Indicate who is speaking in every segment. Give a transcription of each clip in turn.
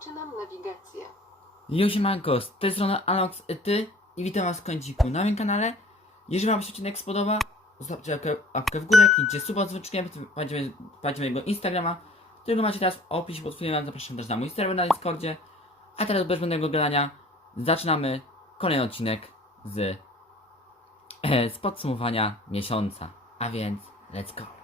Speaker 1: Rozpoczynam nawigację.
Speaker 2: Siemanko, z tej strony Alox ty i witam was w kąciku na moim kanale. Jeżeli wam się odcinek spodoba, zostawcie łapkę, w górę, kliknijcie suba z dzwoneczkiem, wpadźcie mojego Instagrama, którego macie teraz w opisie pod filmem, zapraszam też na mój serwer na Discordzie. A teraz bez żadnego gadania zaczynamy kolejny odcinek z, e, z podsumowania miesiąca. A więc, let's go.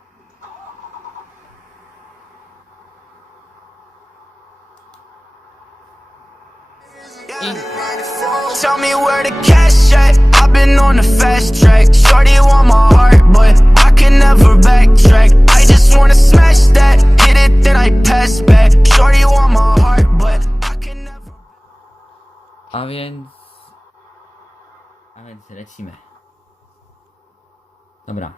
Speaker 3: Tell me where the cash at. I've been on the fast track. Shorty want my heart, but I can never backtrack. I just wanna smash that. Hit it, then I pass back. Shorty want my heart, but I can never.
Speaker 2: A więc. A więc lecimy. Dobra.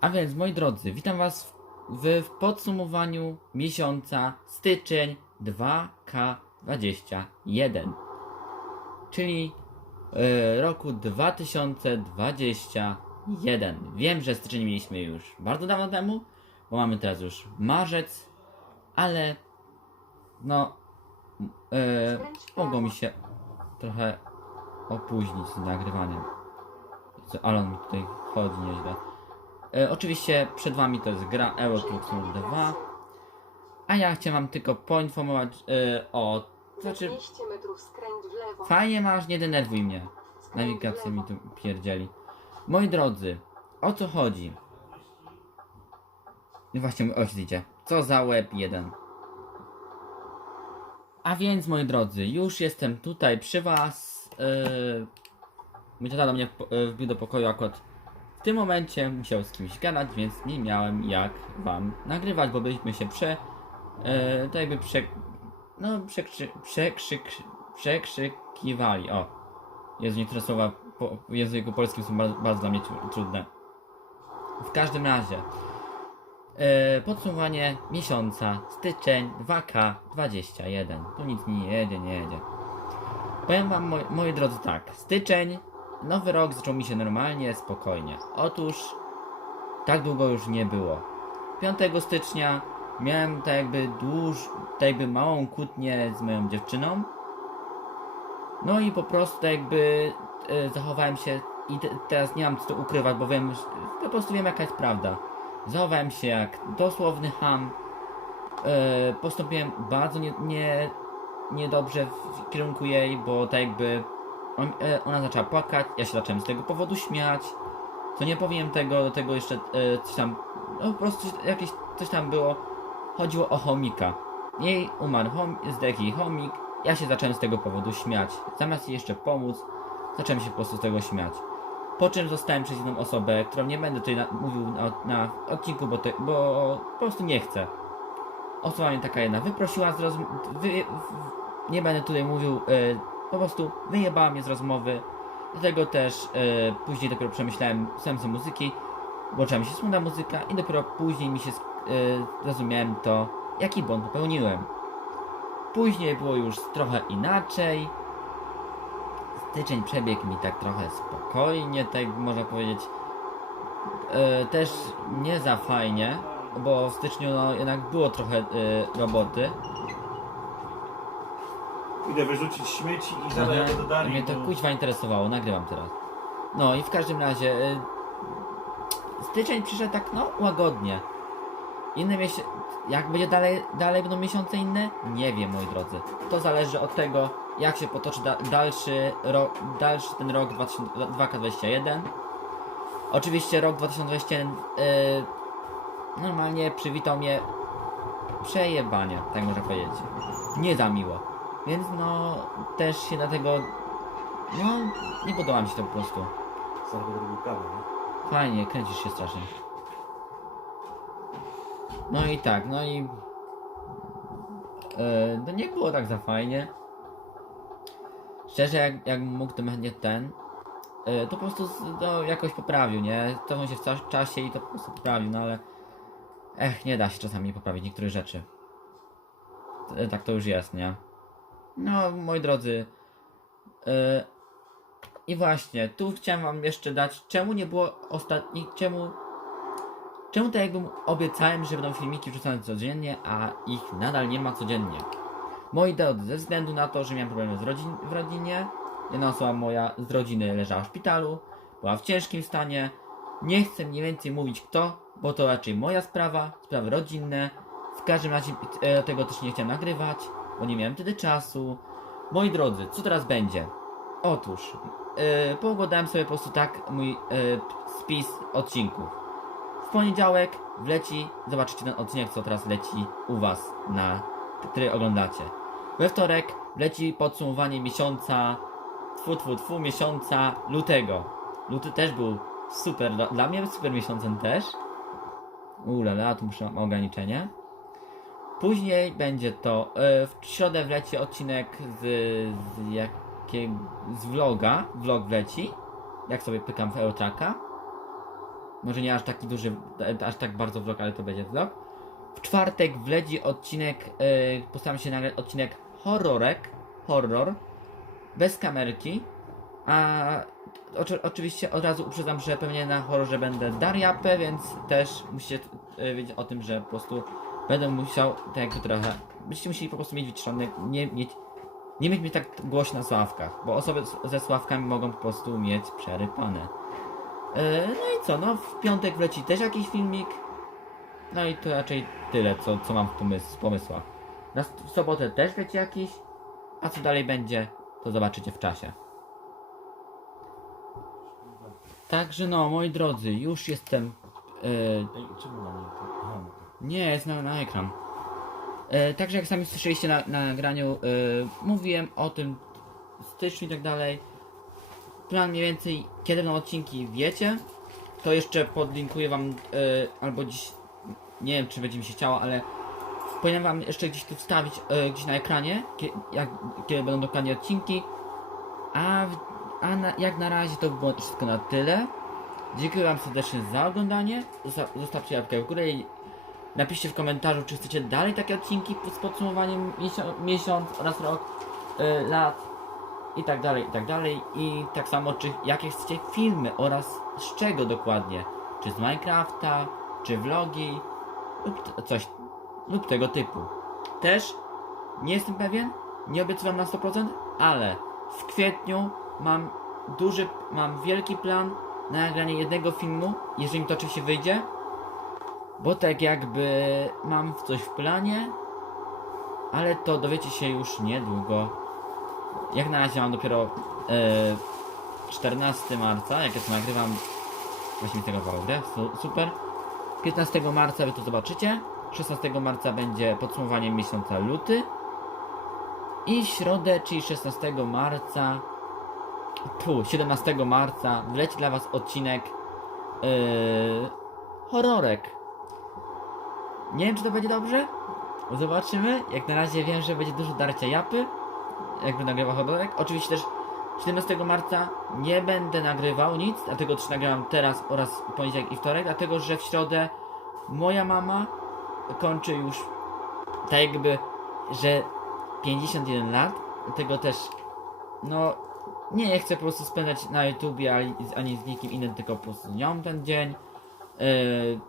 Speaker 2: A więc, moi drodzy, witam Was w, w podsumowaniu miesiąca styczeń 2K21. Czyli e, roku 2021. Wiem, że styczeń mieliśmy już bardzo dawno temu, bo mamy teraz już marzec, ale no e, mogło mi się trochę opóźnić z nagrywaniem. Alan mi tutaj chodzi nieźle. E, oczywiście przed wami to jest gra Euro Truck Simulator 2. A ja chciałem wam tylko poinformować e, o... Znaczy,
Speaker 1: 200 metrów skręć w lewo.
Speaker 2: fajnie masz, nie denerwuj mnie. Nawigacja mi tu pierdzieli. Moi drodzy, o co chodzi? No właśnie, mój ojciec idzie. Co za łeb jeden. A więc, moi drodzy, już jestem tutaj przy was. Yy... Mój tata do mnie yy, wbił do pokoju akurat w tym momencie musiał z kimś gadać, więc nie miałem jak wam nagrywać, bo byliśmy się prze... Yy, to jakby prze... No, przekrzy... przekrzyk... przekrzykiwali, o. Jezu, niektóre słowa po, języku polskim są bardzo, bardzo dla mnie tru- trudne. W każdym razie, e, podsumowanie miesiąca, styczeń 2K21. Tu nic nie jedzie, nie jedzie. Powiem wam, moi, moi drodzy, tak. Styczeń, nowy rok zaczął mi się normalnie, spokojnie. Otóż, tak długo już nie było. 5 stycznia miałem tak jakby dłuż, tak jakby małą kłótnię z moją dziewczyną. No i po prostu tak jakby e, zachowałem się i te, teraz nie mam co ukrywać, bo wiem, po prostu wiem jaka jest prawda. Zachowałem się jak dosłowny ham. E, postąpiłem bardzo nie, nie, niedobrze w kierunku jej, bo tak jakby on, e, ona zaczęła płakać, ja się zacząłem z tego powodu śmiać. Co nie powiem tego, do tego jeszcze e, coś tam, no po prostu jakieś coś tam było. Chodziło o chomika. Jej umarł chom, zdech jej chomik, ja się zacząłem z tego powodu śmiać. Zamiast jej jeszcze pomóc, zacząłem się po prostu z tego śmiać. Po czym zostałem przez jedną osobę, którą nie będę tutaj na, mówił na, na odcinku, bo, bo po prostu nie chcę. Osoba mnie taka jedna wyprosiła z rozmowy. Nie będę tutaj mówił, e, po prostu wyjebała mnie z rozmowy. Dlatego też e, później dopiero przemyślałem sensy muzyki, włączyła mi się smutna muzyka i dopiero później mi się zrozumiałem to, jaki błąd popełniłem. Później było już trochę inaczej. Styczeń przebiegł mi tak trochę spokojnie, tak można powiedzieć. E, też nie za fajnie, bo w styczniu no, jednak było trochę e, roboty.
Speaker 4: Idę wyrzucić śmieci i zaraz jadę do.
Speaker 2: Mnie to
Speaker 4: bo-
Speaker 2: kuźwa interesowało, nagrywam teraz. No i w każdym razie y, styczeń przyszedł tak no łagodnie. Inne miesiące, jak będzie dalej, dalej będą miesiące inne? Nie wiem moi drodzy. To zależy od tego jak się potoczy da, dalszy, ro, dalszy ten rok 2000 2021. Oczywiście rok 2021 y, normalnie przywitał mnie przejebanie, tak można powiedzieć. Nie za miło. Więc no też się dlatego no nie podoba mi się to po prostu.
Speaker 4: Będę robił kawę, nie?
Speaker 2: Fajnie, kręcisz się strasznie. No i tak, no i e, no nie było tak za fajnie. Szczerze, jak, jak mógł to będzie ten, e, to po prostu no, jakoś poprawił, nie? Cofnął się w czasie i to po prostu poprawił, no ale ech, nie da się czasami poprawić niektórych rzeczy. E, Tak to już jest, nie? No, moi drodzy, e, i właśnie, tu chciałem wam jeszcze dać, czemu nie było ostatnich, czemu Czemu tak jakbym obiecałem, że będą filmiki wrzucane codziennie, a ich nadal nie ma codziennie? Moi drodzy, ze względu na to, że miałem problemy z rodzin w rodzinie, jedna osoba moja z rodziny leżała w szpitalu, była w ciężkim stanie, nie chcę mniej więcej mówić kto, bo to raczej moja sprawa, sprawy rodzinne. W każdym razie e, tego też nie chciałem nagrywać, bo nie miałem wtedy czasu. Moi drodzy, co teraz będzie? Otóż, yy, poukładałem sobie po prostu tak mój e, spis odcinków. Poniedziałek wleci, zobaczycie ten odcinek, co teraz leci u Was na, który oglądacie. We wtorek wleci podsumowanie miesiąca, tfu, tfu, tfu, miesiąca lutego. Luty też był super, dla, mnie super miesiącem też. Ulala, tu muszę mam ograniczenie. Później będzie to, e, w środę wleci odcinek z, z jakiego, z vloga, vlog wleci, jak sobie pykam w Eurotraka. Może nie aż taki duży, aż tak bardzo vlog, ale to będzie vlog. W czwartek wleci odcinek, e, postaram się nagrać odcinek horrorek, horror, bez kamerki, a oczy, oczywiście od razu uprzedzam, że pewnie na horrorze będę Dariapę, więc też musicie e, wiedzieć o tym, że po prostu będę musiał tak jakby trochę, będziecie musieli po prostu mieć wyciszony, nie mieć, nie mieć mnie tak głośno na sławkach, bo osoby z- ze sławkami mogą po prostu mieć przerypane. E, no i co, no w piątek wleci też jakiś filmik, no i to raczej tyle, co, co mam w, pomys- w pomysłach. Na w sobotę też wiecie jakiś, a co dalej będzie, to zobaczycie w czasie. Także no, moi drodzy, już jestem. E,
Speaker 4: Ej, czemu na mnie to? Aha, no to.
Speaker 2: nie, jest na, na ekran. E, także jak sami słyszeliście na, na nagraniu, e, mówiłem o tym w styczniu i tak dalej. Plan mniej więcej, kiedy będą odcinki wiecie. To jeszcze podlinkuję wam, e, albo dziś, nie wiem czy będzie mi się chciało, ale powinienem wam jeszcze gdzieś tu wstawić, e, gdzieś na ekranie, kie, jak, kiedy będą dokładnie odcinki. A, a na, jak na razie to było wszystko na tyle. Dziękuję wam serdecznie za oglądanie. Zosta- Zostawcie łapkę w górę i napiszcie w komentarzu, czy chcecie dalej takie odcinki z podsumowaniem miesiąc, miesiąc oraz rok, y, lat i tak dalej, i tak dalej. I tak samo, czy jakie chcecie filmy oraz z czego dokładnie. Czy z Minecrafta, czy vlogi lub coś lub tego typu. Też nie jestem pewien, nie obiecuję na 100%, ale w kwietniu mam duży, mam wielki plan na nagranie jednego filmu, jeżeli mi to oczywiście wyjdzie. Bo tak jakby mam coś w planie, ale to dowiecie się już niedługo. Jak na razie mam dopiero e, 14 marca, jak ja to nagrywam, właśnie mi tego grę, su- super. 15 marca wy to zobaczycie. 16 marca będzie podsumowanie miesiąca luty. I środę, czyli 16 marca, tu 17 marca wleci dla was odcinek yy, horrorek. Nie wiem czy to będzie dobrze. Zobaczymy. Jak na razie wiem, że będzie dużo darcia japy. Jakby nagrywa horrorek. Oczywiście też 17 marca nie będę nagrywał nic, dlatego też nagrywam teraz oraz poniedziałek i wtorek, dlatego że w środę moja mama kończy już tak jakby, że 51 lat, dlatego też no nie chcę po prostu spędzać na YouTubie ani, ani z nikim innym, tylko po prostu z nią ten dzień. Yy,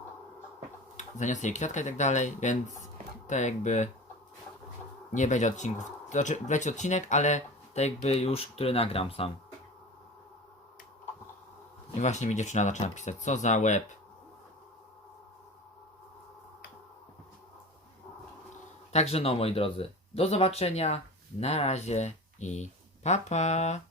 Speaker 2: zaniosę jej kwiatka i tak dalej, więc to jakby nie będzie odcinków. Znaczy, będzie odcinek, ale tak jakby już, który nagram sam. I właśnie mi dziewczyna zaczyna pisać, co za łeb. Także no moi drodzy, do zobaczenia, na razie i pa pa.